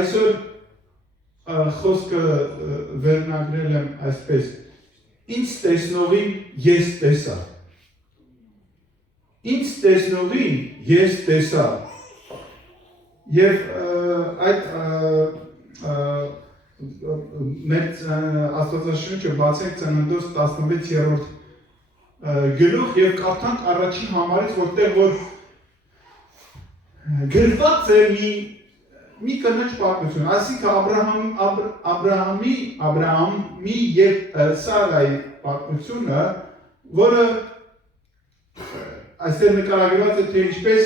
այսօր խոսքը վերնագրել եմ այսպես, ինձ տեսնողին ես տեսա, ինձ տեսնողին ես տեսա, և այդ մեր աստվածաշունչը բացենք Ծննդոց 16-րդ գլուխ և կարդանք առաջին համարից, որտեղ որ գրված է մի կնոջ պատմություն, այսինքն Աբրահամի և Սարայի պատմությունը, որը այստեղ նկարագրված է, թե ինչպես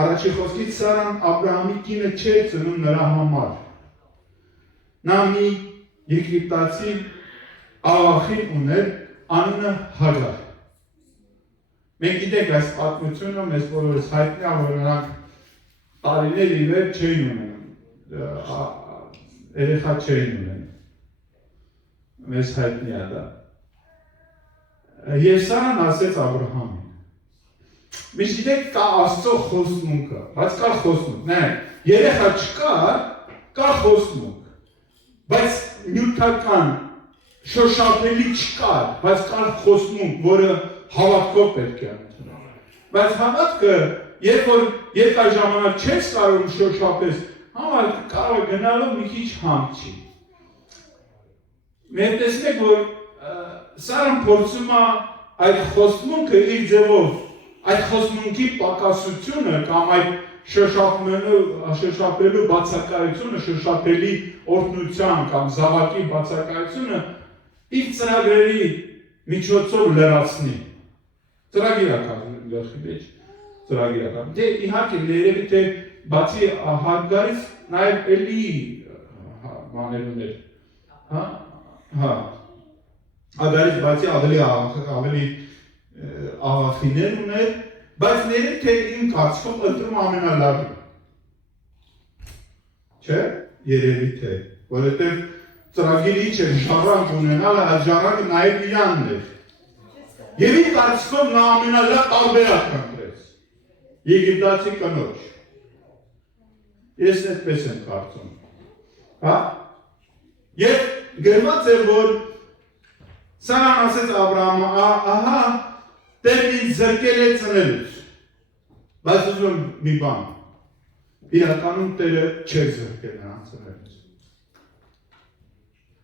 առաջի խոսքից Սարան Աբրահամի կինը չէր ծնում նրա համար։ Նա մի եգիպտացի աղախին ուներ, անունը Հագար։ Մենք գիտենք այս պատմությունը, մեզ բոլորս հայտնի է, որ նրանք տարիներ ի վեր չէին ունենում, երեխա չէին ունենում, մեզ հայտնի է դա։ Եվ Սարան ասեց Աբրահամին, միշտ գիտեք կա Աստծո խոստմունքը, բայց կա խոստմունք, նայեք, երեխա չկար, կա խոստմունք, բայց նյութական շոշափելի չկար, բայց կար խոստմունք, որը հավատքով պետք է ընդունել։ Բայց հավատքը, երբ որ երկար ժամանակ չես կարող շոշափես, հավատքը կարող է գնալով մի քիչ համչի։ Մենք տեսնենք, որ Սարան փորձում է այդ խոստմունքը իր ձևով, այդ խոստմունքի պակասությունը կամ այդ շոշափելու բացակայությունը, շոշափելի օրհնության կամ զավակի բացակայությունը իր ծրագրերի միջոցով լրացնի։ Ծրագիրական գլխի մեջ, ծրագիրական։ Դե իհարկե երևի թե բացի Հագարից նաև էլի բաներ ուներ։ Հագարից բացի ավելի աղախիներ ուներ, բայց ներեք թե իմ կարծիքով ընտրում ամենալավը։ Չէ, երևի թե, որովհետև ծրագիրի չէ ժառանգ ունենալը, այդ ժառանգը նաև իրանն էր։ Եվ իր կարծիքով նա ամենալավ տարբերակ ընտրեց։ Եգիպտացի կնոջ։ Ես այդպես եմ կարծում։ Եվ գրված է, որ Սարան ասեց Աբրահամը, ահա, Տերն ինձ զրկել է ծնելուց։ Բայց ուզում եմ մի բան, իրականում Տերը չէր զրկել նրան ծնելուց։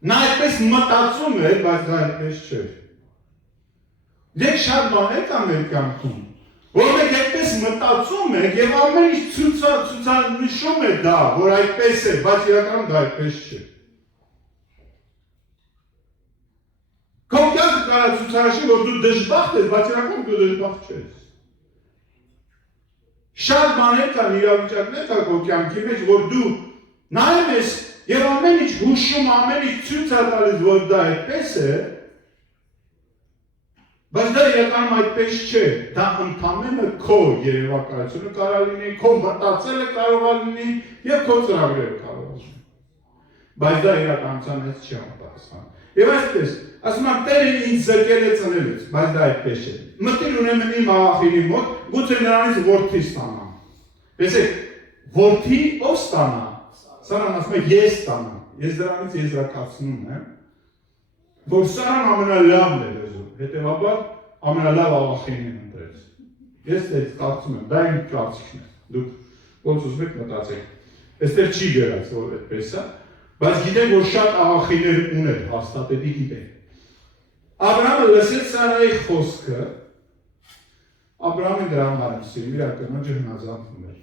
Նա այդպես մտածում էր, բայց դա այդպես չէր։ Դեք շատ բաներ կա մեր կյանքում, որ մենք այդպես մտածում ենք և ամեն ինչ ցուցանշում է դա, որ այդպես է, բայց իրականում դա այդպես չէ։ Քո կյանքը կարա ցուցանշի, որ դու դժբախտ ես, բայց իրականում դու դժբախտ չես։ Շատ բաներ կան, իրավիճակներ կա քո կյանքի մեջ, որ դու նայում ես և ամեն ինչ հուշում, ամեն ինչ ցույց է տալիս, որ դա այդպես է, բայց դա իրականում այդպես չէ, դա ընդամենը քո երևակայությունը կարող է լինի, քո մտածելը կարող է լինի և քո ծրագրերը կարող է լինի։ Բայց դա իրականության հետ չի համապատասխանում։ Եվ այսպես, ասում եմ, Տերը ինձ զրկել է ծնելուց, բայց դա այդպես չէ։ Մտիր ունեմ իմ աղախինի մոտ, գուցե նրանից որդի ստանամ։ Տեսեք, որդի ով ստանա։ Սարան ասում է ես ստանամ, ես դրանից եզրակացնում եմ, որ Սարան ամենալավն է լեզու, հետևաբար ամենալավ աղախինին ընտրեց։ Ես դες կարծում եմ, դա իմ կարծիքն է, դուք ոնց ուզում եք մտածեք, այստեղ չի գրած, որ այդպես է, բայց գիտենք, որ շատ աղախիներ ուներ, հաստատետի գիտենք։ Աբրահամը լսեց Սարայի խոսքը, Աբրահամը դրա համար եմ սիրում, իր կնոջը հնազանդվում էր։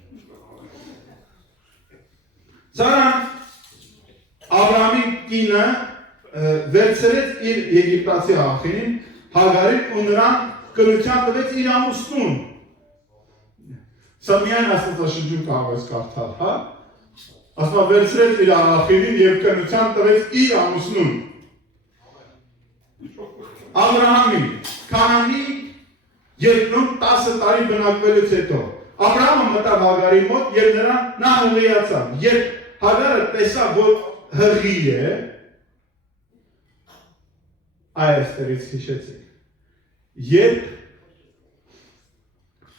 Սարան Աբրահամի կինը վերցրեց իր եգիպտացի աղախինին, Հագարին ու նրան կրության տվեց իր ամուսնուն։ Սա միայն աստվածաշնչում կարող ես կարդալ, հա? Ասում վերցրեց իր աղախինին և կրության տվեց իր ամուսնուն։ Աբրահամին, Քանանի երկրում 10 տարի բնակվելուց հետո, Աբրահամը մտավ Հագարի մոտ և նա հղիացավ, երբ Հագարը տեսավ, որ հղի է, այստեղից հիշեցեք, երբ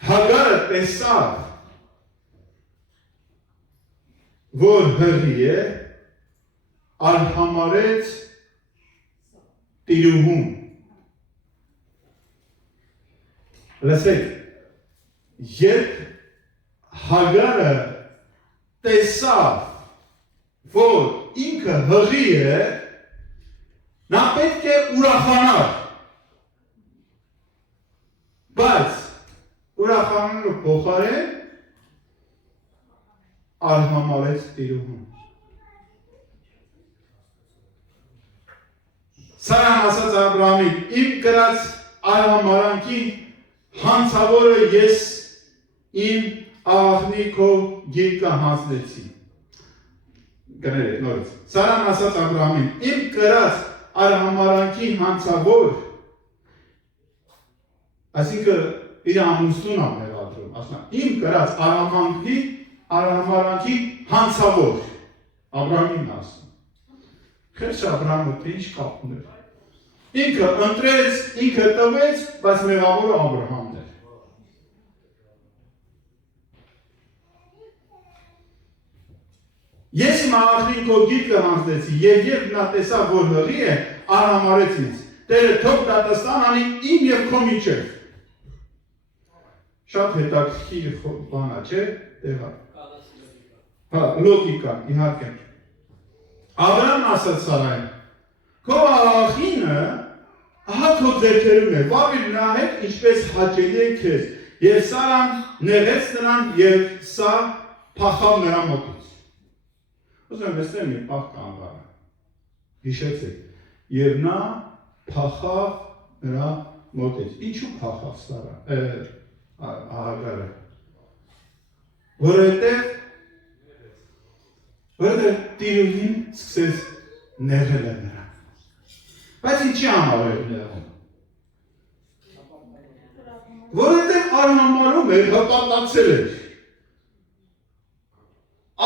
Հագարը տեսավ, որ հղի է, արհամարեց տիրուհուն։ Լսեք, երբ Հագարը տեսավ, որ ինքը հղի է, նա պետք է ուրախանար, բայց ուրախանալու փոխարեն արհամարեց տիրուհուն։ Սարան ասաց Աբրահամին, իմ կրած արհամարանքի հանցավորը ես իմ աղախնի քո գիրկը հանձնեցի։ Կներեք նորից։ Սարան ասաց Աբրահամին, իմ կրած արհամարանքի հանցավոր, այսինքն իր ամուսնուն է մեղադրում, ասում իմ կրած արհամարանքի հանցավոր, Աբրահամին ասում։ Խեղճ Աբրահամը թե ինչ կապ ուներ։ Ինքը ընտրեց, ինքը տվեց, բայց մեղավորը Աբրահամն էր։ Ես իմ աղախնին քո գիրկը հանձնեցի, եւ երբ նա տեսավ, որ հղի է, արհամարեց ինձ։ Տերը թող դատաստան անի իմ եւ քո միջեւ։ Շատ հետաքրքիր բան է, չէ՞, տեղա։ Հա, լոգիկա, իհարկե։ Աբրահամն ասաց Սարային, քո աղախինը ահա քո ձեռքերում է, վավիր նրա հետ ինչպես հաճելի է քեզ, եւ Սարան նեղեց նրան եւ սա փախավ նրա մոտից։ Ուզում եմ տեսնել մի պահ կանգառը։ Հիշեցեք, եւ նա փախավ նրա մոտից։ Ինչու փախավ Սարան, Հագարը։ Որովհետև տիրուհին սկսեց նեղել է նրան։ Բայց ինչի համար էր նեղում։ Որովհետև արհամարում էր, հպարտացել էր։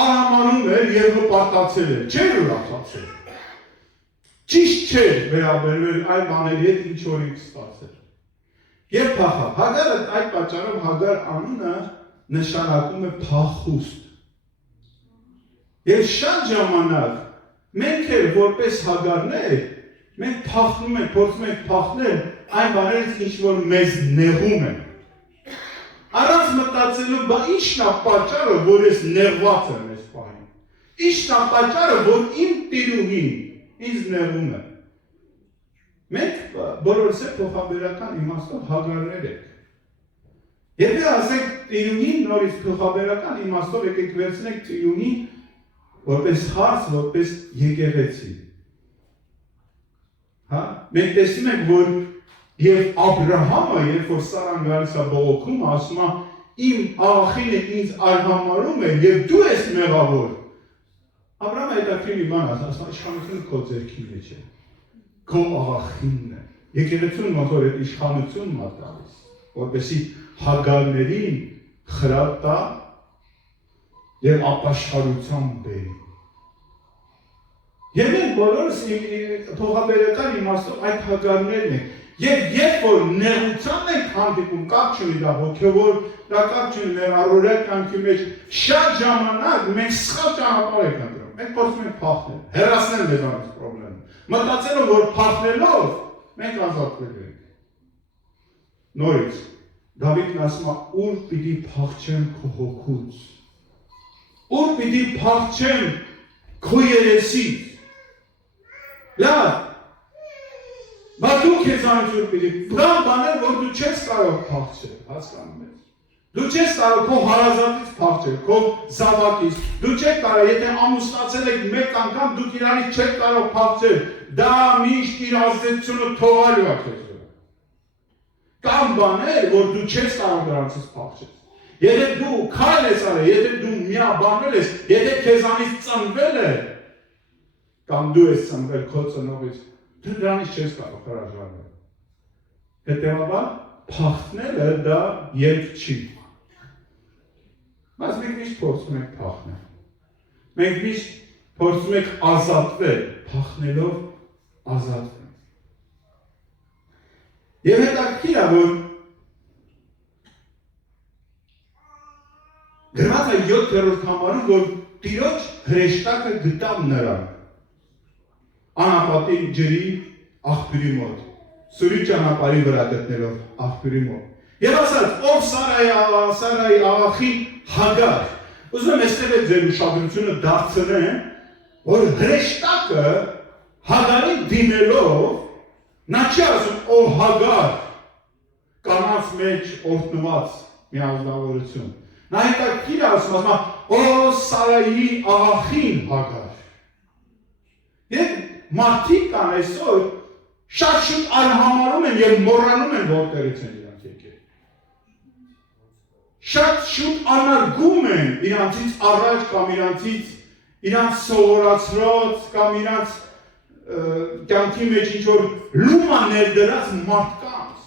Արհամարում էր եւ հպարտացել էր, չէր ուրախացել։ Ճիշտ չէր վերաբերվել այն բաների հետ, ինչ որ ինքը ստացել։ Երբ փախավ, Հագարը այդ պատճառով Հագար անունը նշանակում է փախուստ։ Եվ շատ ժամանակ մենք էլ որպես Հագարներ, մենք փախնում ենք, փորձում ենք փախնել այն բաներից, ինչ որ մեզ նեղում են։ Առանց մտածելու, բա ի՞նչն է պատճառը, որ ես նեղված եմ այս պահին։ Ի՞նչն է պատճառը, որ իմ տիրուհին ինձ նեղում է։ Մենք բոլորս է փոխաբերական իմաստով Հագարներ ենք։ Եթե ասենք տիրուհին նորից փոխաբերական իմաստով եկեք վերցնենք տիրուհին որպես հարց, որպես եկեղեցի։ Հա, մենք տեսնում ենք, որ եւ Աբրահամը, երբ որ Սարան գալիս է բողոքում, ասում է իմ աղախինը ինձ արհամարում է եւ դու ես մեղավոր։ Աբրահամը հետաքրքիր մի բան ասում, իշխանությունը քո ձեռքի մեջ է։ Քո աղախինն է։ Եկեղեցուն մոտոր այդ իշխանությունն է տալիս, որպեսզի Հագարներին խրատա եւ ապաշխարության բերի։ Եվ մենք բոլորս փոխաբերական իմաստով այդ Հագարներն ենք։ Եվ երբ որ նեղության ենք հանդիպում, կապ չունի դա հոգևոր, դա կապ չունի մեր առօրյա կյանքի մեջ, շատ ժամանակ մենք սխալ ճանապարհ ենք ընտրում։ Մենք փորձում ենք փախնել, հեռացնել մեզանից խնդիրը։ Մտածելով, որ փախնելով մենք ազատվել ենք։ Նորից Դավիթն ասում է, ուր պիտի փախչեմ քո հոգուց։ Ուր պիտի փախչեմ քո երեսից։ Լավ, բա դու քեզանից ուր պիտի, բան բաներ, որ դու չես կարող փախչել, հասկանում ես։ Դու չես կարող քո հարազատից փախչել, քո զավակից, դու չեք կարող, եթե ամուսնացել եք մեկ անգամ, դուք իրանից չեք կարող փախչել, դա միշտ իր ազդեցությունը թողալու է քեզ վրա։ Կան բաներ, որ դու չես կարող դրանցից փախչել։ Եթե դու քայլ ես արել, եթե դու միաբանել ես, եթե քեզանից ծնվել է, կամ դու ես ծնվել քո ծնողից, դու դրանից չես կարող հրաժարվել։ Հետևաբար, փախնելը դա ելք չի։ Բայց մենք միշտ փորձում ենք փախնել։ Մենք միշտ փորձում ենք ազատվել, փախնելով ազատվել։ Եվ հետաքրքիր է, որ գրված է 7-րդ համարում, որ տիրոջ հրեշտակը գտավ նրան անապատի ջրի աղբյուրի մոտ, սուրի ճանապարհի վրա գտնելով աղբյուրի մոտ։ Եվ ասաց, ով Սարայի աղախին Հագար։ Ուզում եմ այստեղ այդ ձեր ուշադրությունը դարձնեմ, որ հրեշտակը Հագարի դիմելով, նա չի ասում, ով Հագար, կանանց մեջ օրհնված մի ազնվորություն։ Նա հետաքրքիր է ասում, ով Սարայի աղախին Հագար։ Եվ մարդիկ կան այսօր շատ շուտ արհամարում են և մոռանում են որտեղից են իրանք եկել։ Շատ շուտ անարգում են իրանցից առաջ կամ իրանց սովորացրած կամ իրանց կյանքի մեջ ինչ-որ լումա ներդրած մարդկանց։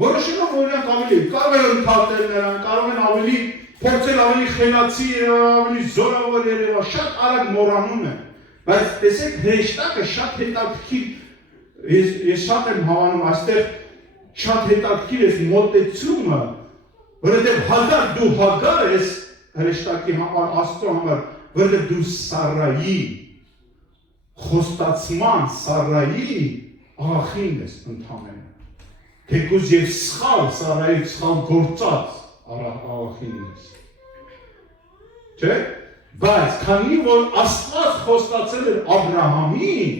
Որոշելով, որ իրանք ավելի կարող են ընդհատել նրան, կարող են ավելի փորձել ավելի խելացի, ավելի զորավոր երևալ, շատ արագ մոռանում են։ Բայց տեսեք, հրեշտակը շատ հետաքրքիր, ես շատ եմ հավանում, այստեղ շատ հետաքրքիր ես մոտեցումը, որովհետև Հագար, դու Հագար ես հրեշտակի համար, Աստծո համար, որովհետև դու Սարայի, խոստացման Սարայի աղախին ես ընդամենը։ Թեկուզ և սխալ Սարայի սխալ գործած աղախին ես։ Չէ՞։ Բայց քանի որ Աստված խոստացել էր Աբրահամին,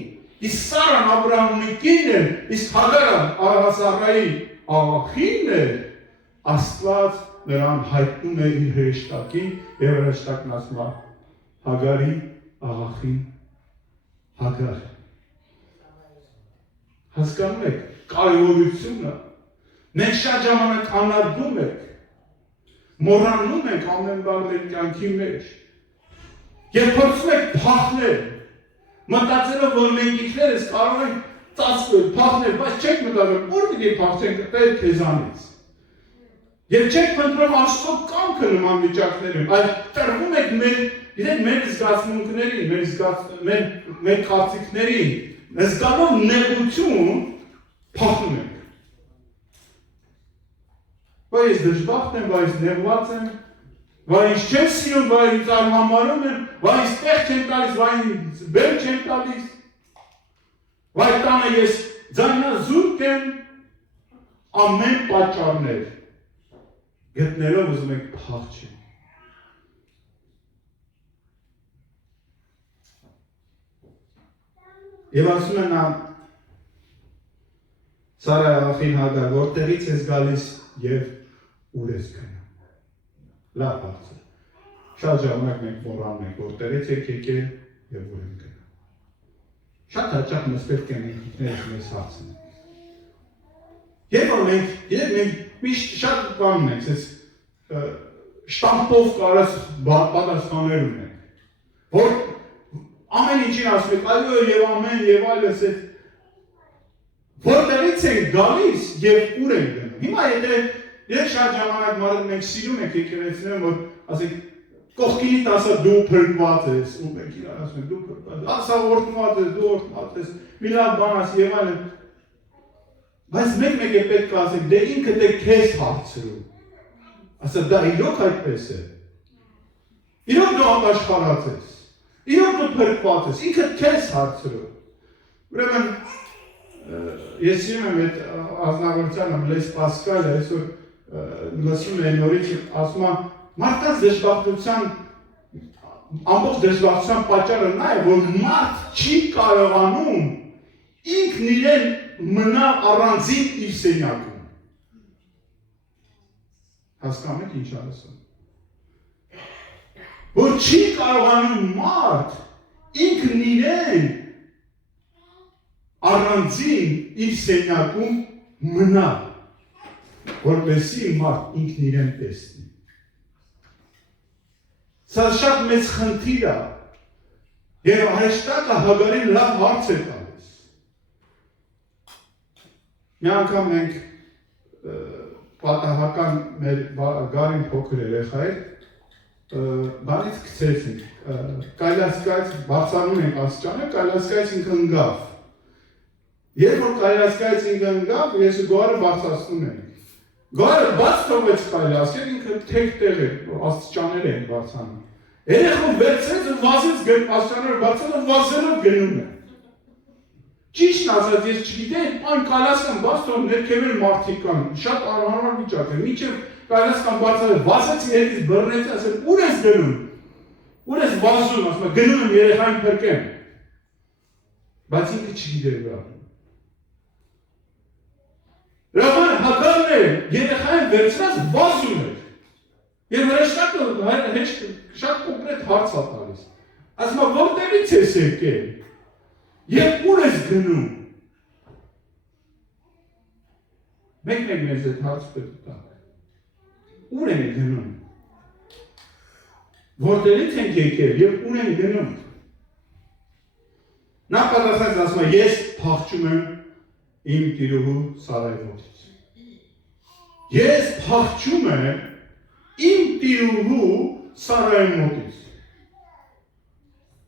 իսկ Սարան Աբրահամի կինն էր, իսկ Հագարը Սարայի աղախինն էր, Աստված նրան հայտնում է իր հրեշտակին և հրեշտակն ասում է Հագարի աղախին Հագար։ Հասկանում եք կարևորությունը։ Մենք շատ ժամանակ անարգում ենք, մոռանում ենք ամեն բան մեր կյանքի մեջ։ Եվ փորձում եք փախնել, մտածելով, որ մենք ինքներս կարող ենք ծածկվել, փախնել, բայց չեք մտածում, որ պիտի փախչենք Տեր քեզանից։ Եվ չեք փնտրում Աստծո կամքը նման վիճակներում, այլ տրվում եք մեր զգացմունքներին, մեր կարծիքներին, զգալով նեղություն փախնում ենք։ Վայ ես դժբախտ եմ, վայ ես նեղված եմ, վայ ես չեմ սիրում, վայ ինձ արհամարում եմ, վայ ես տեղ չեմ տալիս, վայ ինձ բեր չեմ տալիս, վայ տանը ես ձայնազուրկ եմ, ամեն պատճառներ գտնելով ուզում եք փախչել։ Եվ ասում են նա Սարայի աղախին Հագար, որտեղից ես գալիս և ուր ես գնում։ Լավ հարց է։ Շատ ժամանակ մենք մոռանում ենք, որտեղից եք եկել և ուր ենք գնում։ Շատ հաճախ նստել ենք ինքներս մեզ հարցնենք։ Երբ որ մենք միշտ շատ բան ունենք, շտամպով կարած պատասխաններ ունենք, որ ամեն ինչին ասում եք, այո և ամեն և այլս է, որտեղից ենք գալիս և ուր ենք գնում։ Հիմա եթե շատ ժամանակ մարդ մենք սիրում ենք եկեղեցիներում, որ ասենք կողքինիդ ասա դու փրկված ես, ու մենք իրար ասում ենք դու փրկված ես, ասա օրհնված ես, դու օրհնված ես, մի լավ բան ասի և այլն։ Բայց մեկ է պետք է ասենք, դե ինքդ է քեզ հարցրում։ Ասա դա իրոք այդպես է։ Իրոք դու ապաշխարած ես։ Իրոք դու փրկված ես, ինքդ քեզ հարցրում։ Ուրեմն ես սիրում եմ այդ ազնվորությանը Բլես Պասկալը այսօր լսում է նորից ասում է մարդկանց դժբախտության ամբողջ դժբախտության պատճառը նա է, որ մարդ չի կարողանում ինքն իրեն մնալ առանձին իր սենյակում։ Հասկանում եք ինչ ասում։ Որ չի կարողանում մարդ ինքն իրեն առանձին իր սենյակում մնալ, որպեսզի մարդ ինքն իրեն տեսնի։ Սա շատ մեծ խնդիր է, և հրեշտակը Հագարին լավ հարց է տալիս։ Մի անգամ մենք պատահական մեր Գարին փոքր երեխա էր, բանից գցեցինք, կայլասկայից բարձրանում ենք աստիճանը, կայլասկայից ինքը ընկավ։ Երբ որ կայլասկայից ինքը ընկավ, ես ու Գոհարը բարձրացնում ենք։ Գոհարը բաց թողեց կայլասկայից, ինքը թեք տեղ է, աստիճաներ ենք բարձրանում։ Երեխան վերցրեց ու վազեց ասյանները բացել ու վազելով գնում է։ Ճիշտ ասած ես չգիտեի, այն կալասկան բաց թող ներքևեր մարդիկ կան, շատ անհարմար վիճակ է, մինչև կալասկան բացել վազեցի հետից բռնեցի, ասել ուր ես գնում, ուր ես վազում, ասում է գնում եմ երեխային փրկեմ, բայց ինքը չգիտեր վրա։ Ռավան Հագարն է երեխային վերցրած վազում էր, և հրեշտակը շատ կոնկրետ հարց ա տալիս, ասում է որտեղից ես եկել, և ուր ես գնում։ Մեկ մեզ այդ հարց պետք տակ, ուր են գնում, որտեղից ենք եկել և ուր են գնում։ Նա պատասխանեց ասում է ես փախչում եմ իմ տիրուհու Սարայի մոտից։ Ես փախչում եմ իմ տիրուհու Սարայի մոտից։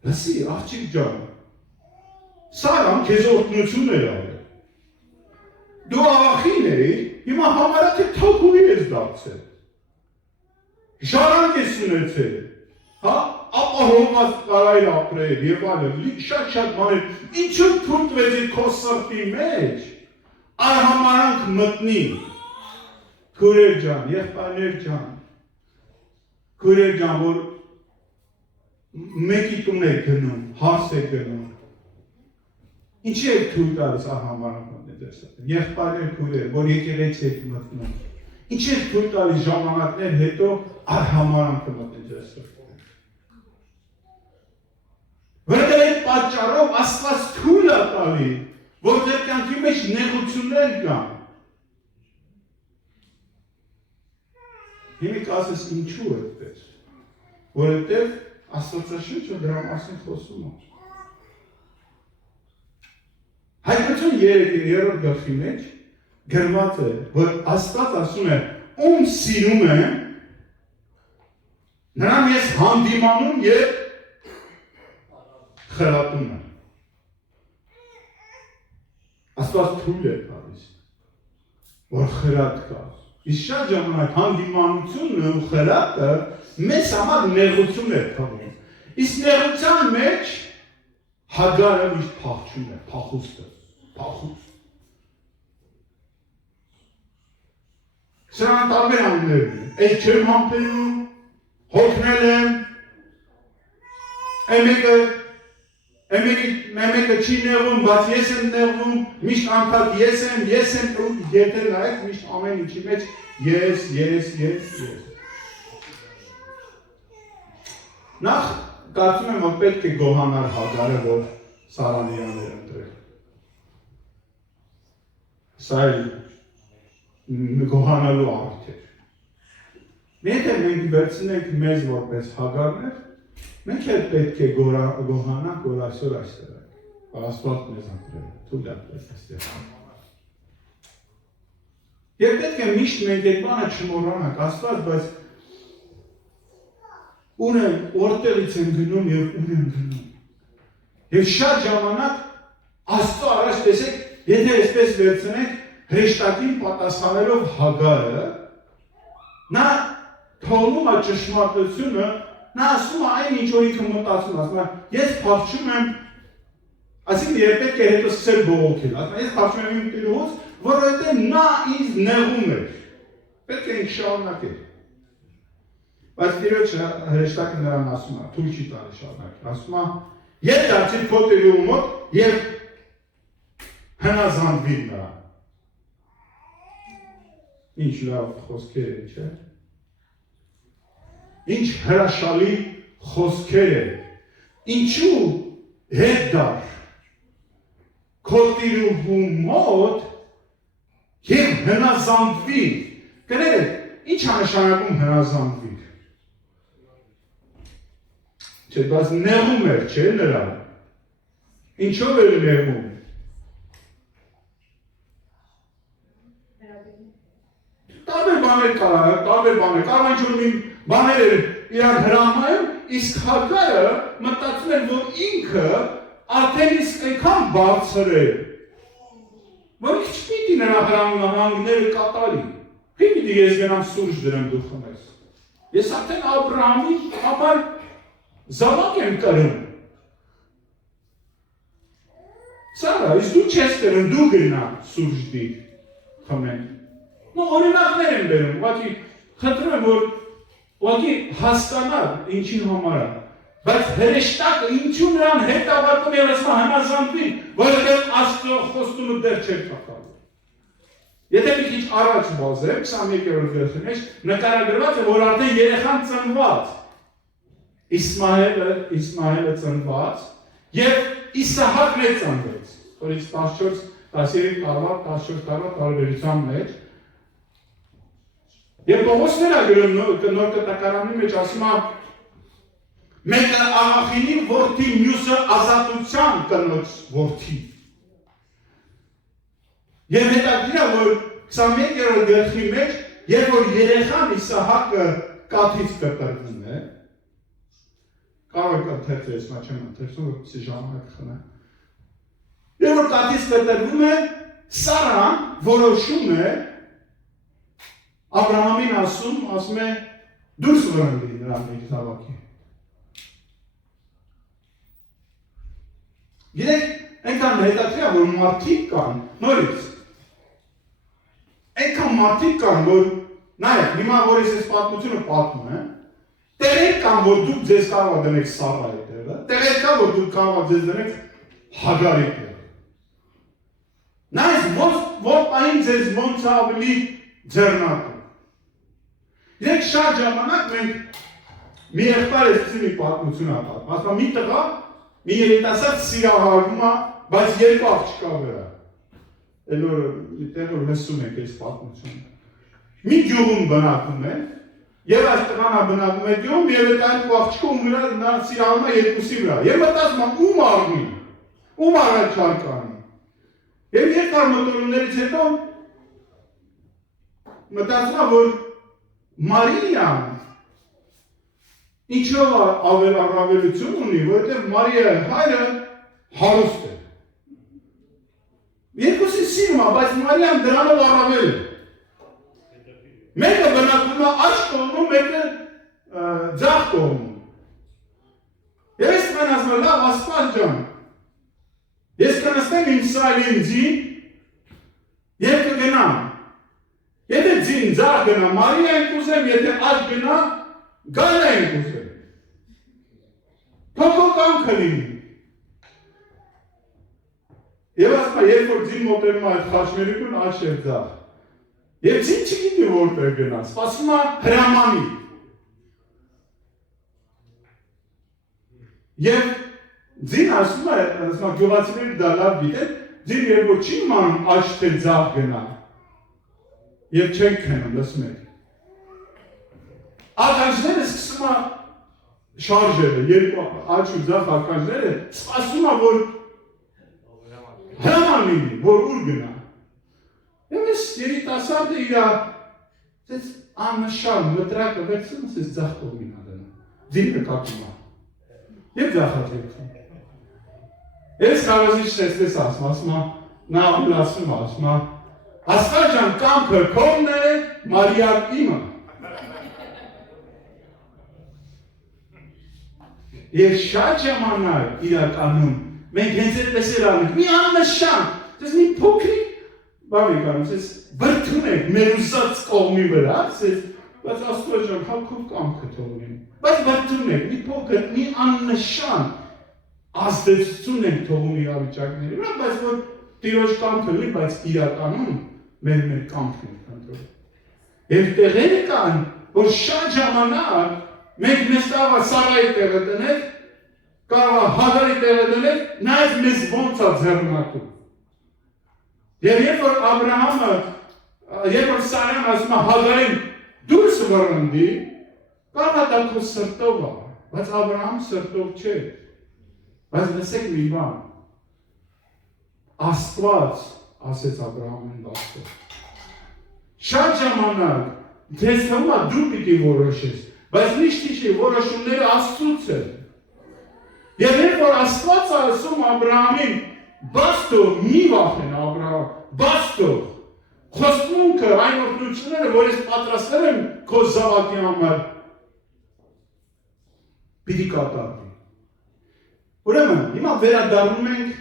Լսի, աղջիկ ջան, Սարան քեզ օրհնություն էր արել։ Դու աղախին էիր, հիմա համարյա թե թագուհի ես դարձել։ Ժառանգ ես ունեցել, հա, ապահովված կարայր ապրել եւ այլն, շատ բաներ, ինչու թույլտվեցիր քո սրտի մեջ, այ համարանք մտնի։ Քուրեր ջան, եղբայրներ ջան, որ մեկի տուն եք գնում, հարս եք գնում, ինչի եք թույլ տալիս համարանք մտնի ձեր սրտին, եղբայրներ քուրեր, որ եկեղեցի եք մտնում, ինչի եք թույլ տալիս ժամանակներ հետո համարանքը մտնի ձեր սրտին։ Որտեղ այդ պատճառով Աստված թույլ է տալի, որ ձեր կյանքի մեջ նեղություններ կան։ Հիմա կասես ինչու այդպես, որովհետև Աստվածաշունչը դրա մասին խոսում է։ Հայտնություն 3-րդ գլխի մեջ գրված է, որ Աստված ասում է, ում սիրում եմ, նրան ես հանդիմանում և խրատում եմ։ Աստված թույլ է տալիս, որ խրատ կա։ Իսկ շատ ժամանակ հանդիմանությունն ու խրատը մեզ համար նեղություն է թվում։ Իսկ նեղության մեջ Հագարը միշտ փախչում է, փախուստը, փախուստ։ Սրան տարբեր անուններն են, էլ չեմ համբերում, հոգնել եմ, Մեկը չի նեղվում, բայց ես եմ նեղվում, միշտ անդադ ես եմ, եթե նայեք միշտ ամեն ինչի մեջ ես։ Նախ կարծում եմ, որ պետք է գոհանար Հագարը, որ Սարան իրաներ ընտրել։ Սա էլ գոհանալու առիթ էր։ Եթե մենք վերցնենք մեզ որպես Հագարներ, մենք էլ պետք է գոհանանք, որ այսօր այստեղ ենք, Աստված մեզ ընտրել, թույլ ապրել այստեղ։ Եվ պետք է միշտ մենք այդ բանը չմոռանանք, Աստված, բայց որտեղից են գնում և ուր են գնում։ Եվ շատ ժամանակ Աստծո առաջ տեսեք, եթե այսպես վերցնենք հրեշտակին պատասխանելով Հագարը, նա թողնում է ճշմարտությունը, նա ասում է այն ինչ որ ինքը մտածում, ասում է ես փախչում եմ, այսինքն երբ պետք է հետո սկսել բողոքել, ասում է ես փախչում եմ իմ տիրուհուց, որովհետև նա ինձ նեղում էր, պետք է ինք շարունակել։ Բայց Տիրոջը հրեշտակը նրան ասում է, թույլ չի տալի շարունակել, ասում է ետ դարձիր քո տիրուհու մոտ և հնազանդվիր նրան։ Ինչ լավ խոսքեր է, չէ՞։ Ինչ հրաշալի խոսքեր է, ինչու հետ դար քո տիրուհու մոտ և հնազանդվիր։ Կներեք, ինչ է նշանակում հնազանդվիր։ Չէ, բայց նեղում էր, չէ՞ նրան։ Ինչով էր նեղում։ Տարբեր բաներ կարող ինչ-որ մի բաներ էր իրար հրամայում, իսկ Հագարը մտածում էր, որ ինքը արդեն իսկ այնքան բարձր է, որ ինքը չպիտի նրա հրամանները կատարի։ Պիտի ես գնամ սուրճ դրեմ դու խմես։ Ես արդեն Աբրահամի համար Զավակ եմ կրում։ Սարա, իսկ դու չես կրում, դու գնա սուրճի խմեն։ Նո օրինակներ եմ բերում, ուղղակի խնդրում եմ, որ ուղղակի հասկանալ ինչի համար է։ Բայց հրեշտակը ինչու նրան հետավարտում եւ ասում համազանվի, որովհետեւ Աստծո խոստումը դեռ չէր կատարվում։ Եթե մի քիչ առաջ բազեմ 21-րդ վերջին մեջ նկարագրված է, որ արդեն երեխան ծնված Իսմայելը ծնված եւ Իսահակն է ծնվեց։ Որից 14-13 տարվա 14 տարվա տարբերության մեջ եւ Պողոսն է գրում նոր կտակարանի մեջ ասում է մեկը աղախինի որդի, մյուսը ազատության կնոջ որդի։ Եվ հետաքրքիր է, որ 21-րդ գլխի մեջ, երբ որ երեխան Իսահակը կաթից կտրվում է, կարող եք ընթերցել, նա չեմ ընթերցում, որպեսզի ժամանակ խնա։ Երբ որ կաթից կտրվում է, Սարան որոշում է Աբրահամին ասում է դուրս վրընդի նրան իր զավակի։ Գիտեք, այնքան հետաքրքիր է, որ մարդիկ կան, նորից, այնքան մարդիկ կան, որ նայեք, հիմա որ ես այս պատմությունը պատմում եմ, տեղեր կան, որ դուք ձեզ կարող դնեք Սարայի տեղը, տեղեր կան, որ դուք կարող ձեզ դնեք Հագարի տեղը։ Նայեք, որ պահին ձեզ ոնց ավելի ձեռնարկում։ Գիտեք, շատ ժամանակ մենք մի եղբայր էսի մի պատմություն ապատում, ասում մի տղա մի երիտասարդ սիրահարվում է, բայց երկու աղջկա վրա։ Էլ որ մի տեղ որ լսում եք այս պատմությունը։ Մի գյուղում բնակվում է, եւ այս տղան բնակվում է գյուղում, եւ այդ երկու աղջկը վրա նա սիրահարվում է երկուսի վրա։ Եվ մտածում է ում առնի, ում առաջարկ անի։ Եվ երկար մտորումներից հետո մտածում է, որ Մարիան ինչով առավելություն ունի, որովհետև Մարիայի հայրը հարուստ է։ Երկուսի սիրում է, բայց Մարիան դրանով առավել է։ Մեկը բնակվում է աջ կողմում, մեկը ձախ կողմում։ Եվ ես մեն ասում եմ, լավ Աստված ջան, ես կնստեմ իմ սայլին ձին և կգնամ։ Եթե ձին ձախ գնա, Մարիա ենք ուզեմ, եթե աջ գնա, Գալը ենք ուզեմ։ Թող կամքը լինի։ Եվ ասում է, երբ որ ձին մոտենում այդ խաչմերուկուն աջ և ձախ։ Եվ ձին չգիտի որտեղ գնա, սպասում է հրամանի։ Եվ ձին ասում է, գյուղացիները դա լավ գիտեն, ձին երբ որ չի մանում աջ թե ձախ գնա։ Եվ չենք քնում, լսում եք։ Ականջները սկսում է շարժերը, երկու աջ ու ձախ ականջները սպասում է, որ հրաման լինի, որ ուր գնա։ Եվ ես երիտասարդը իրա աննշան մտրակը վերցնում, ես ձախ կողմին ադնում, ձին նկատում է, և ձախատ երկում։ Ես կարոզիչ տեսնես ասում է, նա ասում է, Աստված ջան կամքը քոնն է, Մարիան իմը։ Եվ շատ ժամանակ իրականում մենք հենց այդպես էր անում, մի աննշան, ես մի փոքրիկ բան եք անում, ես բրդում եք մեր ուզած կողմի վրա, բայց Աստված ջան քո կամքը թողնեմ, բայց բրդում եք, մի փոքր, մի աննշան ազդեցություն եք թողում իրավիճակների վրա, բայց որ Տիրոջ կամքը լինի, բայց իրականում մեր կամքն ենք ընտրում։ Եվ տեղերը կան, որ շատ ժամանակ մենք մեզ կարող է Սարայի տեղը դնել, կարող է Հագարի տեղը դնել, նաև մեզ ոնց է ձեռնարկում։ Եվ երբ որ Աբրահամը, երբ որ Սարան ասում է Հագարին դուրս վռնդի, կարող է դա քո սրտով է, բայց Աբրահամ սրտով չէ։ Բայց լսեք մի բան, Աստված ասեց Աբրահամին դաստով։ Շատ ժամանակ ձեզ թվում է դու պիտի որոշես, բայց միշտ չի որոշումները Աստծուց են։ Եվ երբ որ Աստված ասում Աբրահամին, բաց թող, մի վախեն Աբրահամ, բաց թող, խոստմունքը, այն օրհնությունները, որ ես պատրաստել եմ քո զավակի համար, Պիտի կատարվի։ Ուրեմն, հիմա վերադառնում ենք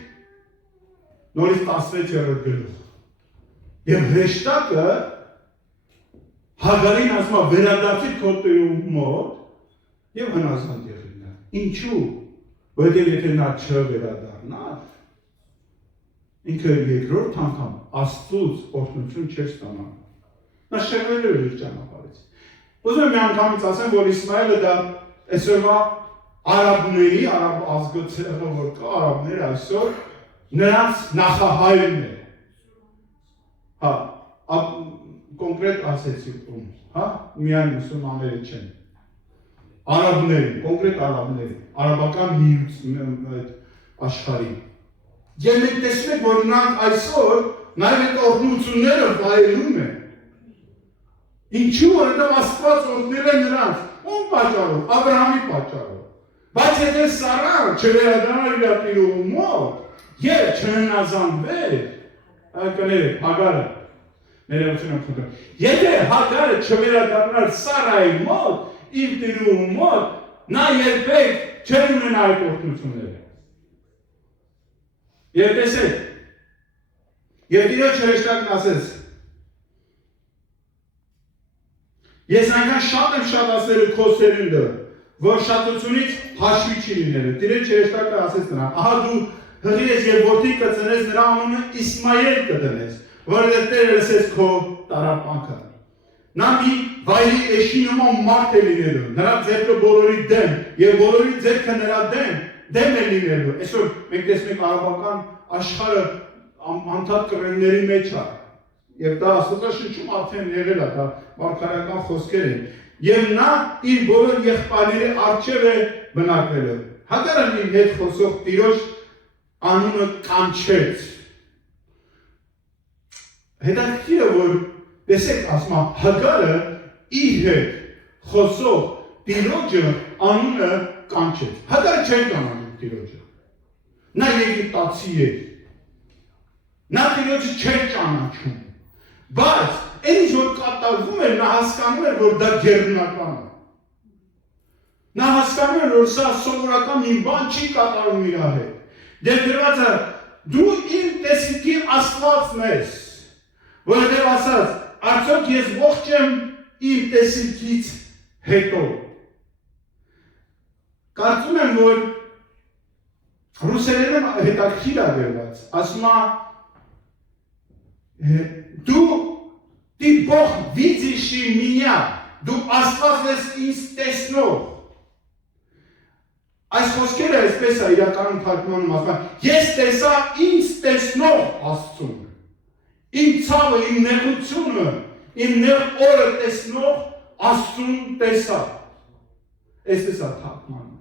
նորից 16-րդ գլուխ։ Եվ հրեշտակը Հագարին ասում է վերադարձի քո տիրոջ մոտ եւ հնազանդ եղիր նա։ Ինչու՞։ Որովհետեւ եթե նա չվերադառնար, ինքը երկրորդ անգամ Աստծուց օրհնություն չէր ստանա։ Նա շեղվել էր իր ճանապարհից։ Ուզում եմ մի անգամից ասեմ, որ Իսմայելը դա այսօրվա արաբների, արաբ ազգոցը որ կա, արաբները այսօր նրանց նախահայրն է։ Հա, կոնկրետ ասեցի ում, հա, միայն մուսուլմանները չեն։ Արաբների, կոնկրետ արաբների, արաբական միություն աշխարհի։ Եվ մենք տեսնում ենք, որ նրանք այսօր նաև այդ օրհնությունները վայելում են։ Ինչու՞ որովհետև Աստված օրհնել է նրանց, ում պատճառով, Աբրահամի պատճառով։ Բայց եթե Սարան չվերադառնար իր տիրոջ մոտ եւ չհնազանդվեր, կներեք, Հագարը ներողություն խնդրում։ Եթե Հագարը չվերադառնար Սարայի մոտ, իր տիրոջ մոտ, նա երբեք չէր ունենա այդ օրհնությունները։ Եվ տեսեք, եւ Տիրոջ հրեշտակն ասեց. Ես այնքան շատ եմ շատացնելու քո սերունդը, որ շատությունից հաշվի չի լինելու։ Տիրոջ հրեշտակը ասեց նրան. ահա դու հղի ես եւ որդի կծնես, նրա անունը Իսմայել կդնես, որովհետեւ Տերը լսեց քո տառապանքը։ Նա մի վայրի էշի նման մարդ է լինելու, նրա ձեռքը բոլորի դեմ եւ բոլորի ձեռքը նրա դեմ է լինելու։ Այսօր մենք տեսնում ենք արաբական աշխարհը անդադ կռվելների մեջ է։ Եվ դա Աստվածաշնչում արդեն եղել է, դա մարգարեական խոսքեր են։ Եվ նա իր բոլոր եղբայրների առջև է բնակվել։ Հագարն իր հետ խոսող Տիրոջ անունը կանչեց։ Հետաքրքիր է, որ տեսեք, ասում է, Հագարը իր հետ խոսող Տիրոջը անունը կանչեց։ Հագարը չէր կանանում Տիրոջը։ Նա եգիպտացի էր։ Նա Տիրոջը չէր ճանաչում։ Բայց այն ինչ որ կատարվում էր, նա հասկանում էր, որ դա գերբնական է։ Նա հասկանում էր, որ սա սովորական մի բան չի կատարում իր հետ։ Դեռ գրված է, դու իմ տեսիքի Աստվածն ես, որովհետև ասած, արդյոք ես ողջ եմ իմ տեսիքից հետո։ Կարծում եմ, որ ռուսերենում հետաքրքիր է գրված, ասում է, ты Бог видящий меня, դու Աստված ես ինձ տեսնող։ Այս խոսքերը այսպես է իրականում թարգմանում ասում, ես տեսա ինձ տեսնող Աստծուն։ Իմ ցավը, իմ նեղությունը, իմ նեղ օրը տեսնող Աստծուն տեսա։ Այսպես է թարգմանում։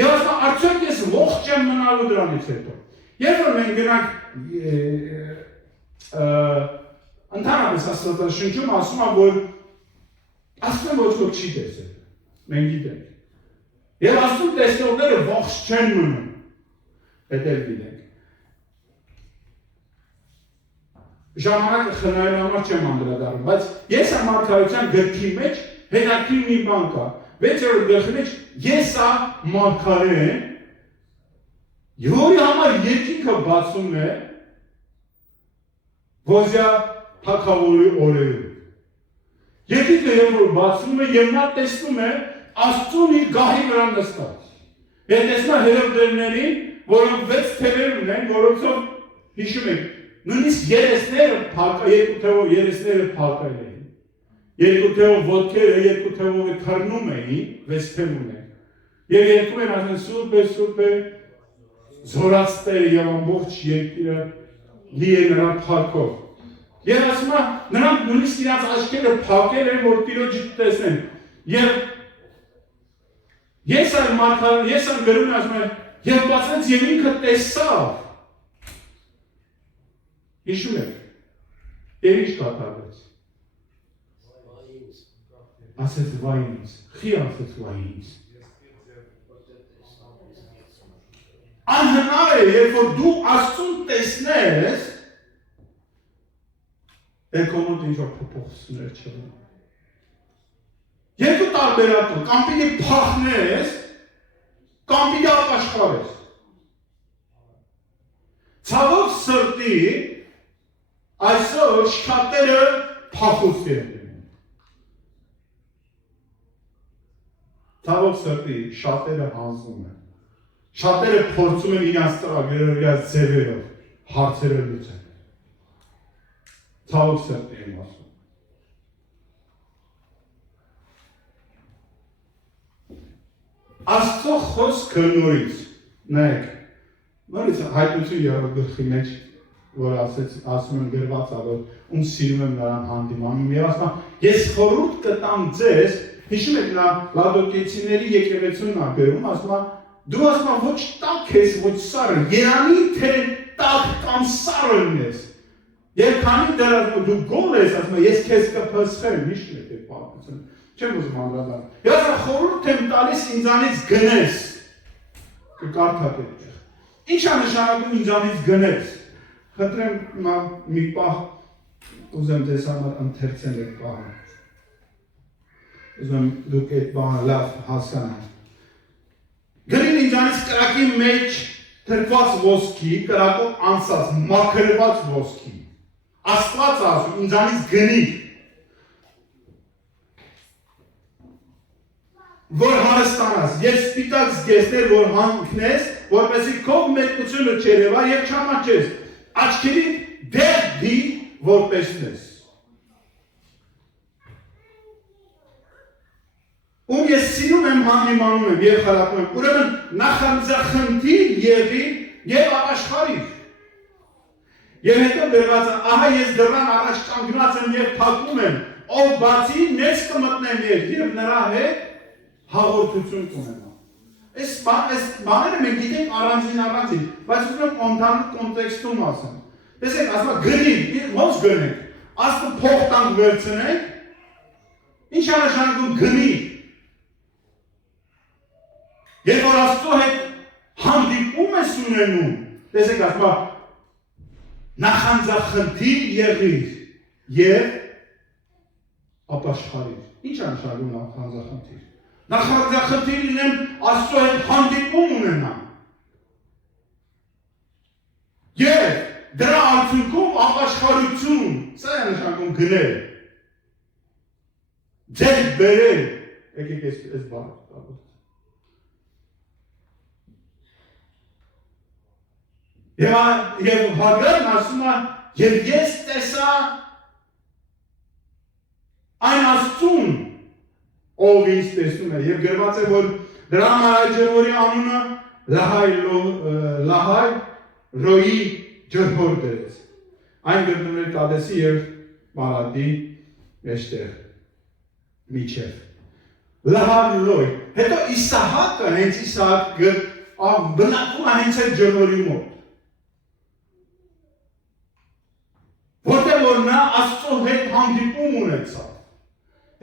Եվ ասում, արդյոք ես ողջ եմ մնալու դրանից հետո։ Երբ որ մենք գնանք ընդհանրապես Աստվածաշնչում ասում է, որ Աստծուն ոչ ոք չի տեսել։ Մենք գիտենք։ Եվ Աստծուն տեսնողները ողջ չեն մնում։ Հետև գիտենք։ Ժամանակը խնայելու համար չեմ անդրադառնում, բայց ես եմ Մարգարեության գրքի մեջ հետաքրքիր մի բան կա։ 6-րդ գլխի մեջ Եսա մարգարեն, որի համար երկինքը բացում է Ոզիա թագավորի օրերում։ Երկինքը երբ որ բացում է եւ նա տեսնում է Աստծուն իր գահի վրա նստած։ Եվ տեսնում է հերովդերներին, որոնք 6 թևեր ունեն, որոնցով հիշում եք, նույնիսկ երեսները երկու թևով երեսները փակել էին։ Երկու թևով ոտքերը, երկու թևով թռնում էին, 6 թև ունեն։ Եվ երկում են ասեն սուրբ է, զորաց Տերը եւ ամբողջ երկիրը լի է նրա փառքով։ Եվ ասում է, նրանք նույնիսկ իրաց աչքերը փակել են, որ Տիրոջը տեսնեն։ Եվ ես այն գրում ասում եմ, եւ բացեց եւ ինքը տեսավ։ Հիշում եք։ Եվ ինչ կատարվեց։ Ասեց վայ ինձ։ Խի ասեց վայ ինձ։ Անհնար է, երբ որ դու Աստծուն տեսնես, երկու մոտ ինչ-որ փոփոխություններ չլինեն։ Երբ դու տարբերակը, կամ պիտի փախնես, կամ պիտի ապաշխարես։ Ցավոք սրտի, այսօր շատերը փախուստ են լինում։ Ցավոք սրտի, շատերը հանձնում են։ Շատերը փորձում են իրենց ծրագրերով, իրենց ձևերով հարցերը լուծել։ Ցավոք սրտի եմ ասում։ Աստծո խոսքը նորից, նայեք, նորից հայտնություն եղավ գլխի մեջ, որ ասում եմ գրված ա, որ ում սիրում եմ նրան հանդիմանում, եւ ասում ես խորհուրդ կտամ ձեզ, հիշում եք նա Լադոկեցիների եկեղեցուն ա գրում, ասում դու ասում ոչ տաք ես, ոչ սառը, երանի թե տաք կամ սառը ես, եւ քանի դու գոլ ես, ասում ես քեզ կփսխեմ, հիշում եք այդ պատմությունը, չեմ ուզում անդրադառնալ, ես խորհուրդ եմ տալիս ինձանից գնես, կկարդաք այդտեղ, ինչ ա նշանակում ինձանից գնես, խնդրեմ մի պահ ուզեմ ձեզ համար ընթերցել եք պահը, ուզում դուք այդ բանը լավ հասկանալ, գրին ինձանից կրակի մեջ թրկված ոսկի, կրակով անցած, մաքրված ոսկի, Աստված ասում ինձանից գնի, որ հարստանաս, եւ սպիտակ զգեստներ, որ հանքնես, որպեսզի քո մեկությունը չերևա եւ չամաչես, աչքերի դեր դի, որ տեսնես։ Ում ես սիրում եմ, հանդիմանում եմ եւ խրատում եմ, ուրեմն նախանձախնդիր եղի եւ ապաշխարիր։ Եվ հետո գրված է, ահա ես դռան առաջ կանգնած եմ եւ փակում եմ, ով բացի ներս կմտնեմ եւ նրա հետ հաղորդություն կունենամ։ Այս բաները մենք գիտենք առանձին, բայց ուզում եմ ընդհանուր կոնտեքստում ասեմ։ Տեսեք, ասում գրի, ոնց գրենք, աստը փող տանք վերցնենք, ինչ է նշանակում գրի։ Երբ որ Աստծո հետ հանդիպում ես ունենում, տեսեք, ասում նախանձախնդիր եղիր եւ ապաշխարիր։ Ինչ է նշանակում նախանձախնդիր։ Նախանձախնդիր լինեմ Աստծո հետ հանդիպում ունենամ։ Եվ դրա արդյունքում ապաշխարություն, սա է նշանակում գնել։ Ձեր բերել, եկեք այս բանը։ Եվ Հագրարն ասում է, եւ ես տեսա այն Աստծուն, ով ինձ տեսնում է, եւ գրված է, որ դրա համար ջրհորի անունը Լահայ Ռոյի ջրհոր դրեց։ Այն գտնվում է Կադեսի եւ Մարադի մեջտեղ միջև։ Լահայ Ռոյ։ Հետո Իսահակը, հենց Իսահակը բնակվում է հենց այդ ջրհորի մոտ։ Որտեղ որ նա Աստծո հետ հանդիպում ունեցավ։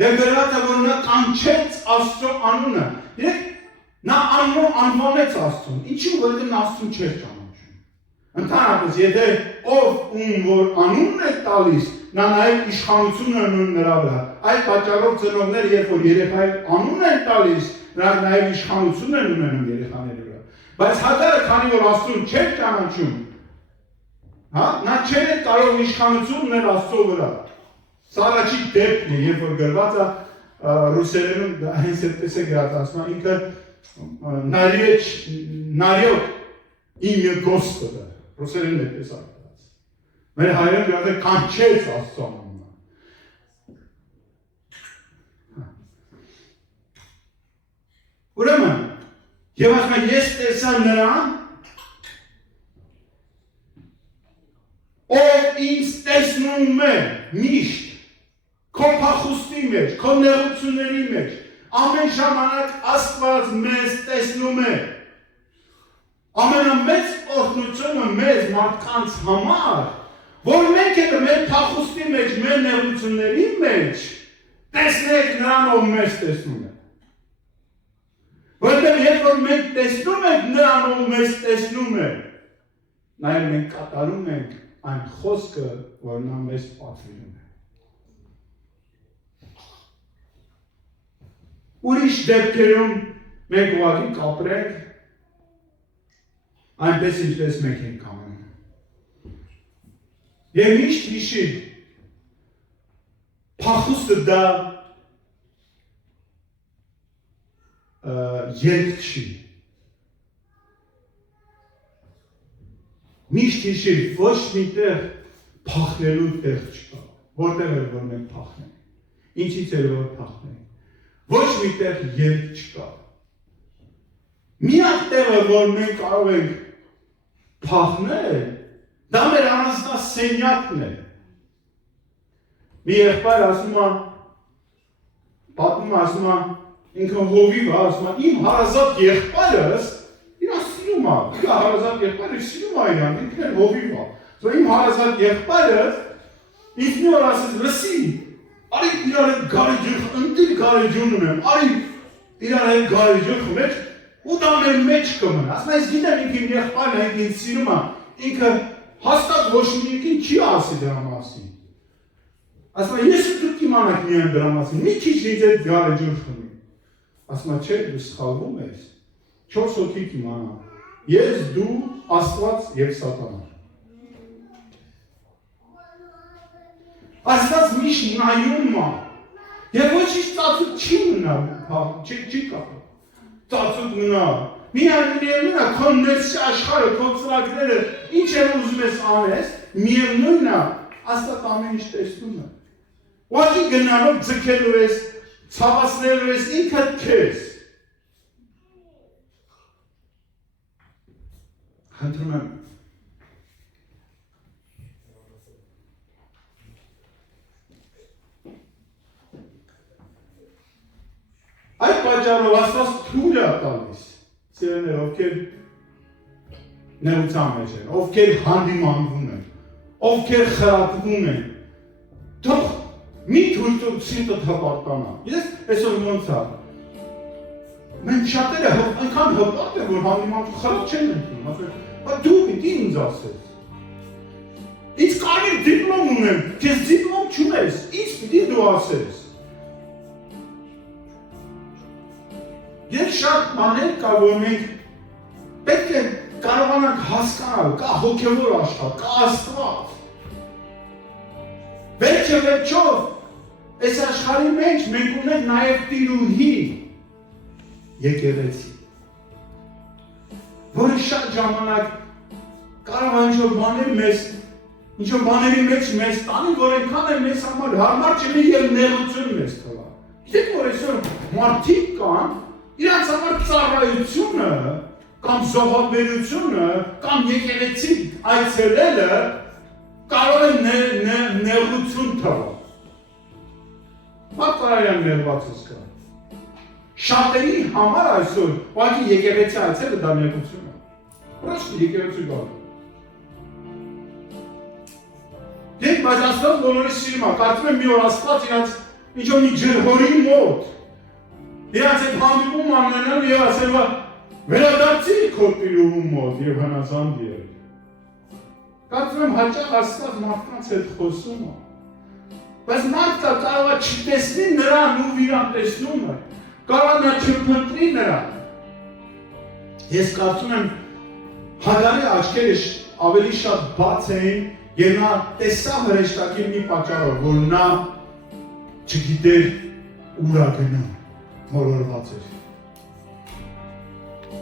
Եվ գրված է, որ նա կանչեց Աստծո անունը։ Երեք նա անվանեց Աստծուն։ Ինչու՞ որտեղ նա Աստծուն չէր ճանաչում։ Ընդհանրապես, եթե ով ում որ անունն է տալիս, նա նաև իշխանություն ունեն նրա վրա։ Այդ պատճառով ծնողները, երբ որ երեխայի անուն են տալիս, նրանք նաև իշխանություն են ունենում երեխաների վրա։ Բայց Հագարը, քանի որ Աստծուն չէր ճանաչում, նա չէր կարող իշխանություն ունել Աստծո վրա։ Սա առաջի դեպքն է, երբ որ գրված է ռուսերենում հենց այդպես է գրած, ասում է ինքը նարյոկ իմը Господа, ռուսերենն այդպես է գրած։ Մեր հայերեն գրած է կանչեց Աստծո անունը։ Ուրեմն, եւ ասում է ես տեսա նրան, ով ինձ տեսնում է միշտ, քո փախուստի մեջ, քո նեղությունների մեջ, ամեն ժամանակ Աստված մեզ տեսնում է։ Ամենամեծ օրհնությունը մեզ մարդկանց համար, որ մենք էլ մեր փախուստի մեջ, մեր նեղությունների մեջ տեսնենք նրան, ով մեզ տեսնում է։ Որտեղ երբ որ մենք տեսնում ենք նրան, ով մեզ տեսնում է, նաև մենք կատարում ենք այն խոսքը, որ նա մեզ պատվիրում է։ ուրիշ դեպքերում մենք ուղղակի կապրենք այնպես ինչպես մենք ենք անում։ Եվ միշտ հիշիր, փախուստը դա ելք չի։ Միշտ հիշիր, ոչ միտեղ փախնելու տեղ չկա, որտեղ էր որ մենք փախնենք, ինչից էր որ փախնենք, ոչ միտեղ ելք չկա։ Միակ տեղը, որ մենք կարող ենք փախնել, դա մեր առանձնասենյակն է։ Մի եղբայր ասում է, պատմում ասում է, ինքը հովիվ ասում է, իմ հարազատ եղբայրս իրան սիրում է, իր հարազատ եղբայրը սիրում է իրան, ինքն էլ հովիվ է։ Իմ հարազատ եղբայրս ինձ մի օր ասեց, լսի, արի իրան հետ գարեջուր, ընտիր գարեջուն ունեմ, արի իրան հետ գարեջուր խմեջ, ու դա մեր մեջ կմնա։ Ասում է, ես գիտեմ ինք իմ եղբայրն է, ինձ սիրում է, ինքը հաստատ ոչ մեկին չի ասի դրա մասին։ Ասում է, ես ու դուք իմանաք միայն դրա մասին, մի քիչ ինձ հետ գարեջուր խմի։ Ասում է, չէ, դու սխալվում ես, 4 հոգի կիմանա, ես, դու, Աստված և Սատանա։ Աստված միշտ նայում է, և ոչինչ ծածուկ չի մնա, չի կապը, ծածուկ մնա, միևնույն է, քո ներսի աշխարհը, քո ծրագրերը, ինչ էլ ուզում ես անես, միևնույն է, Աստված ամեն ինչ տեսնում է։ Ուղղակի գնալով ձգելու ես, ցավացնելու ես ինքդ քեզ։ Խնդրում եմ այդ պատճառով Աստված թույլ է տալիս սիրելիներ, ովքեր նեղության մեջ են, ովքեր հանդիմանվում են, ովքեր խրատվում են, թող մի թույլ տուր սիրտդ հպարտանա։ Ես այսօր ոնց է, մենք շատերը այնքան հպարտ է, որ հանդիմանվում խրատ չեն ընդունում, ասում դու պիտի ինձ ասես։ Ինձ կարմիր դիպլոմ ունեմ, քեզ դիպլոմ չունես, ինձ պիտի դու ասես։ Եվ շատ բաներ կա, որ մենք պետք է կարողանանք հասկանալ, կա հոգևոր աշխարհ, կա Աստված։ Վերջը վերջով, այս աշխարհի մեջ մենք ունենք նաև տիրուհի, եկեղեցի, որը շատ ժամանակ կարող է ինչ-որ բաների մեջ մեզ տանի, որ այնքան է մեզ համար հարմար չլինի և նեղություն մեզ թվա։ Գիտեք, որ այսօր մարդիկ կան, իրանց համար ծառայությունը, կամ զոհաբերությունը, կամ եկեղեցի այցելելը կարող է նեղություն թվալ։ Մատկարարյան նեղվածս կա։ Շատերի համար այսօր, ուղղակի եկեղեցի այցելը դա նեղություն է։ Պրոշտ եկեղեցի գալու։ Եվ բայց Աստված բոլորի սիրում է, կարծում եմ մի օր Աստված իրանց ինչ-որ մի ջրհորի մոտ իրանց այդ հանդիպում անենան և ասել է վերադարձի քո տիրուհու մոտ և հնազանդ եղեք։ Կարծում եմ հաճախ Աստված մարդկանց հետ խոսում է։ Բայց մարդը կարող է չտեսնի նրան ու իրան տեսնում է, կարող է նա չփնտրի նրան։ Ես կարծում եմ Հագարի աչքերը ավելի շատ բաց էին և նա տեսավ հրեշտակի մի պատճառով, որ նա չգիտեր ուր է գնում, մոլորված էր։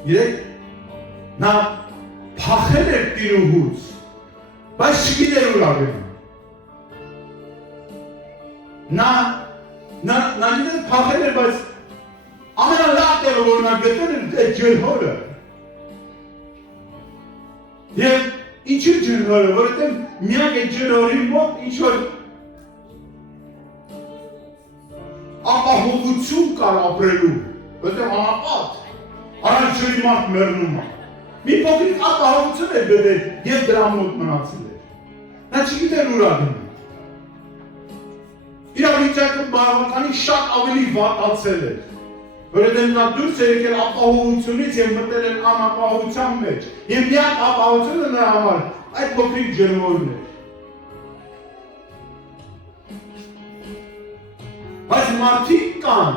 Գիտեք, նա փախել էր տիրուհուց, բայց չգիտեր ուր է գնում։ Նա գիտեր փախել էր, բայց ամենալավ տեղը, որ նա գտել էր այդ ջրհորը։ Եվ ինչու ջրհորը, որովհետև միակ այդ ջրհորի մոտ ինչ-որ ապահովություն կար ապրելու, որովհետև անապատ, առանց ջրի մարդ մեռնում է։ Մի փոքրիկ ապահովություն էր գտել և դրա մոտ մնացել էր։ Նա չգիտեր ուր է գնում։ Իրավիճակը բավականին շատ ավելի վատացել էր, որովհետև նա դուրս էր եկել ապահովությունից և մտել էր անապահովության մեջ, և միակ ապահովությունը նրա համար այդ փոքրիկ ջրհորն էր։ Բայց մարդիկ կան,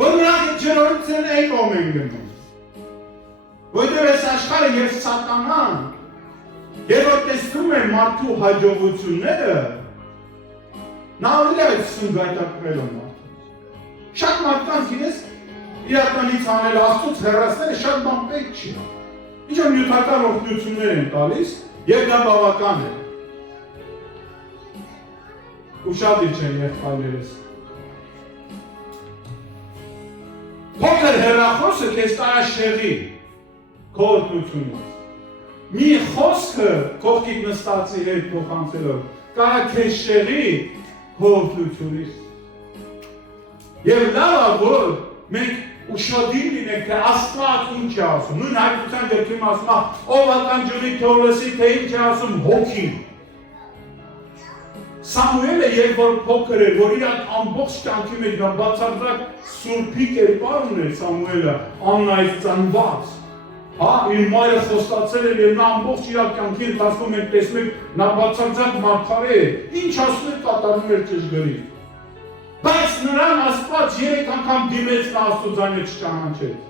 որ նրանք ջրորությունն այն կողմ են գնում։ Որտեղ այս աշխարհը եւ սատանան, երբ որ տեսնում են մարդու հաջողությունները, նա ավելի այդ սնգայտակվել է մարդու։ Շատ մարդկանց իրենց իրականից անել Աստծուց հեռացնելը շատ բան պետք չի։ Ինչ որ նյութական օգնություններ են տալիս եւ դա բավական է։ Ուշադիր չեն եղբայրերս։ Փոքր հեռախոսը քեզ կարա շեղի քո օգնությունից։ Մի խոսքը կողքիդ նստածի հետ փոխանցելով կարա քեզ շեղի քո օգնությունից։ Եվ լավ է, որ մենք ուշադիր լինենք, թե Աստված ինչ է ասում։ Նույն հայտնության գրքում ասում է, ով ականջունի թող լսի, թե ինչ է ասում հոգին։ Սամուելը երբ որ փոքր էր, որ իր ամբողջ կյանքի մեջ նա բացարձակ սուրբի կերպար ուներ Սամուելը, աննայած ծնված։ Հա, իր մայրը խոստացել էր եւ նա ամբողջ իր կյանքի ընթացքում մենք տեսնում ենք նա բացարձակ մարգարե է։ Ինչ ասում էր կատարում էր ճշգրիտ։ Բայց նրան Աստված 3 անգամ դիմեց նա Աստծո ձայնը չճանաչեց։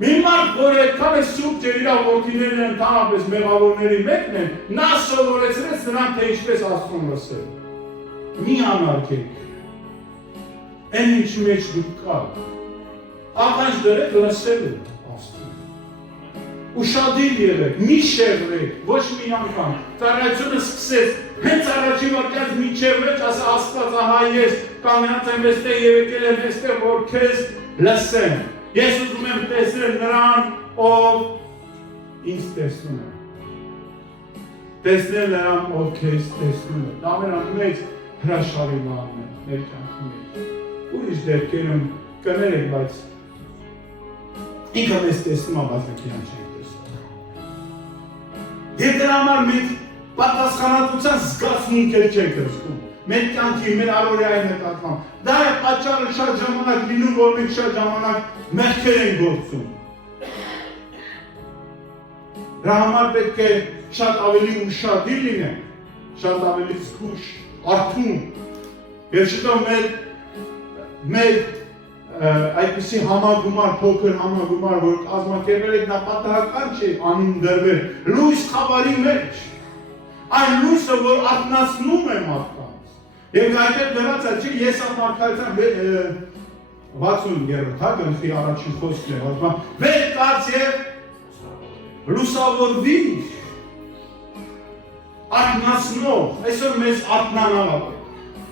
Մի մարդ, որ այդքան է սուրբ ջեր իր որդիներն ընդհանրապես մեղավորների մեկն են, նա սովորեցրեց նրան, թե ինչպես Աստծուն լսել։ Մի անարգեք։ Այն ինչ մեջ դուք կաք, ականջ դրեք լսելու Աստծուն։ Ուշադիր եղեք, մի շեղվեք, ոչ մի անգամ։ Ծառայությունը սկսեց, հենց առաջին վարքյաց մինչև վերջ, ասա Աստված, ահա ես կանգնած եմ այստեղ եւ եկել եմ այստեղ, որ քեզ լսեմ։ Ես ուզում եմ տեսնել նրան, ով ինձ տեսնում է։ Տեսնել նրան, ով քեզ տեսնում է։ Դա մեծ հրաշալի բան է մեր կյանքի մեջ։ Ուրիշ դեպքերում կներեք, բայց ինքը մեզ տեսնում է, բայց մենք իրան չենք տեսնում։ Եվ դրա համար մենք պատասխանատվության զգացմունքեր չենք զգում։ Մեր կյանքի, մեր առօրյայի նկատմամբ։ Դա է պատճառը շատ ժամանակ լինում, որ մենք շատ ժամանակ մեղքեր են գործում։ Դրա համար պետք է շատ ավելի ուշադիր լինենք, շատ ավելի զգուշ, արթուն։ Եվ շուտով մեր այդպիսի համագումար, փոքր համագումար, որ կազմակերպել եք, նա պատահական չի անուն դրվել լույս խավարի մեջ։ Այն լույսը, որ արթնացնում է մարդկանց։ Եվ այդպես դրած է, չի, ես ամարգարության 60-րդ գլխի առաջին խոսքն է, ասում է, վեր կաց եւ լուսավորվիր, արթնացնող, այսօր մեզ արթնանալ է։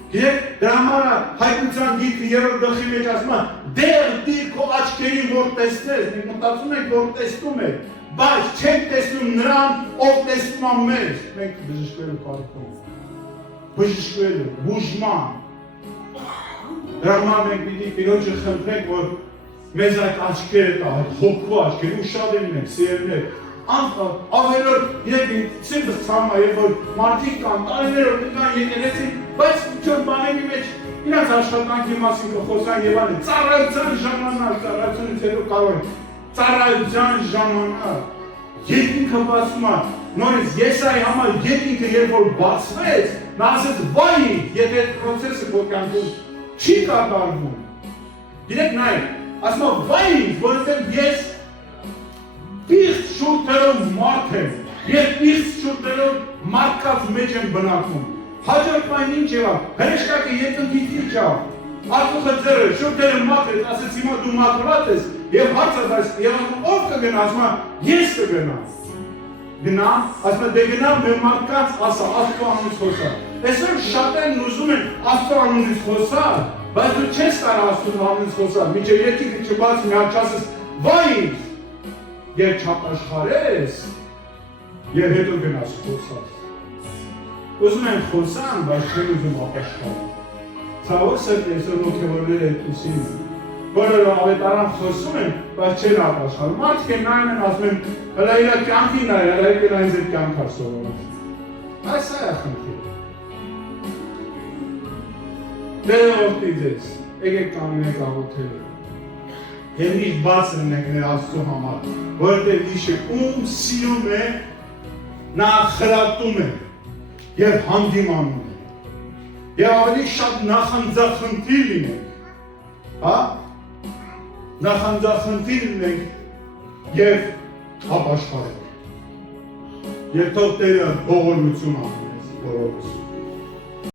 Գիտեք, դրա համար հայտնության գիրքը 3-րդ գլխի մեջ ասում է, դեռ դիր քո աչքերին որ տեսնես, մենք մտածում ենք, որ տեսնում ենք, բայց չենք տեսնում նրան, ով տեսնում է մեզ, մենք բժշկվելու կարիք բժշկվելու, բուժման։ Դրա համար մենք պիտի Տիրոջը խնդրենք, որ մեզ այդ աչքերը տա, այդ հոգու աչքերը, ուշադիր լինենք, սիրելիներ։ Ավելորդ, իրեք սիրտս ցավում է, երբ որ մարդիկ կան, տարիներով կան եկեղեցի, բայց ինչ-որ բաների մեջ իրենց աշխատանքի մասին կխոսան եւ այլն։ Ծառայության ժամանակ, ծառայությունից հետո կարող է ծառայության ժամանակ երկինքը բացվում է, նորից Եսայի համար երկինքը երբ որ բացվեց, նա ասեց վայ, եթե այդ process-ը քո կյանքում չի կատարվում։ Գիտեք նայեք, ասում է վայ, որովհետև ես պիղծ շուրթերով մարդ եմ, եւ պիղծ շուրթերով մարդկաց մեջ եմ բնակվում։ Հաջորդ բան ինչ եղավ, հրեշտակը երկնքից իջավ, Արտուխը ձերը շուրթերը մաքրեց, ասեց հիմա դու մաքրված ես, եւ հարցը դասի, եւ ով կգնա, ասում է ես կգնամ։ Գնա, ասում է դե գնա մեր մարդկանց ասա, Աստծո անունից խոսա։ Այսօր շատերն ուզում են Աստծո անունից խոսալ, բայց դու չես կարող Աստծո անունից խոսալ, մինչև երկինքը չբացի մի հատ ասես, վայ, եւ չապաշխարես, եւ հետո գնաս խոսած։ Ուզում են խոսան, բայց չեն ուզում ապաշխարել։ Ցավոք սրտի այսօր ոգևորները այդպիսին են, որը ավետարան խոսում են, բայց չեն ապաշխարում։ Մարդիկ են նայում են, ասում են, հələ իր կյանքին նայ, հələ եկել այն ձեր կյանք է սովորել։ Այս է խնդիրը։ Դե որդի ձեզ, եկեք կանգնեք աղոթելու։ Եվ միշտ բաց լինենք ներ Աստծո համար, որովհետև իշը ում սիրում է, նա խրատում է եւ հանդիմանում է։ Եվ ավելի շատ նախանձախնդիր լինենք, հա նախանձախնդիր ունենք եւ ապաշխարենք։ Եվ թող Տերը ողորմություն անի մեզ բոլորիս։